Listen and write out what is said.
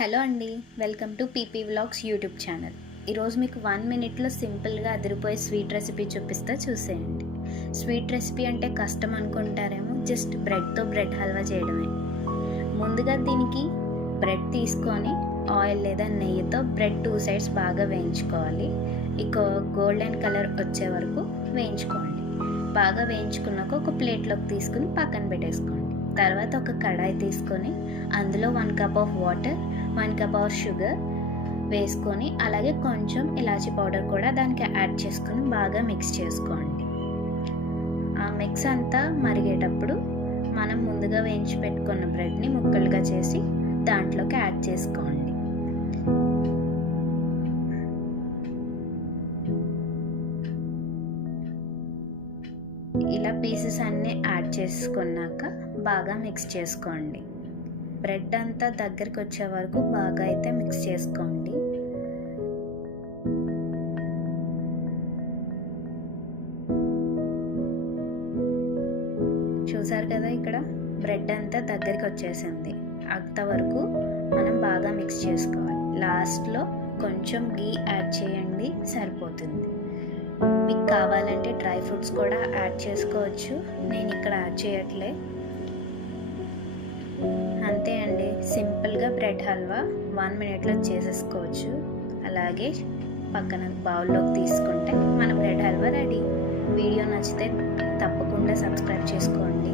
Hello అండి, welcome to PP vlogs YouTube channel. ఈరోజు మీకు 1 మినిట్లో సింపుల్గా అదిరిపోయే స్వీట్ రెసిపీ చూపిస్తా, చూసేయండి. స్వీట్ రెసిపీ అంటే కష్టం అనుకుంటారేమో, జస్ట్ బ్రెడ్తో బ్రెడ్ హల్వా చేయడమే. ముందుగా దీనికి బ్రెడ్ తీసుకొని ఆయిల్ లేదా నెయ్యితో బ్రెడ్ 2 సైడ్స్ బాగా వేయించుకోవాలి. ఇక గోల్డెన్ కలర్ వచ్చే వరకు వేయించుకోండి. బాగా వేయించుకున్నాక ఒక ప్లేట్లోకి తీసుకుని పక్కన పెట్టేసుకోండి. తర్వాత ఒక కడాయి తీసుకొని అందులో 1 cup of water, 1 cup of sugar వేసుకొని అలాగే కొంచెం ఇలాచీ పౌడర్ కూడా దానికి యాడ్ చేసుకొని బాగా మిక్స్ చేసుకోండి. ఆ మిక్స్ అంతా మరిగేటప్పుడు మనం ముందుగా వేయించి పెట్టుకున్న బ్రెడ్ని ముక్కలుగా చేసి దాంట్లోకి యాడ్ చేసుకోండి. ఇలా పీసెస్ అన్నీ యాడ్ చేసుకున్నాక బాగా మిక్స్ చేసుకోండి. బ్రెడ్ అంతా దగ్గరికి వచ్చే వరకు బాగా అయితే మిక్స్ చేసుకోండి. చూసారు కదా, ఇక్కడ బ్రెడ్ అంతా దగ్గరికి వచ్చేసింది. అంతవరకు మనం బాగా మిక్స్ చేసుకోవాలి. లాస్ట్లో కొంచెం గీ యాడ్ చేయండి, సరిపోతుంది. మీకు కావాలంటే డ్రై ఫ్రూట్స్ కూడా యాడ్ చేసుకోవచ్చు, నేను ఇక్కడ యాడ్ చేయట్లే. అంతే అండి, సింపుల్గా బ్రెడ్ హల్వా 1 మినిట్లో చేసేసుకోవచ్చు. అలాగే పక్కన బౌల్లోకి తీసుకుంటే మన బ్రెడ్ హల్వా రెడీ. వీడియో నచ్చితే తప్పకుండా సబ్స్క్రైబ్ చేసుకోండి.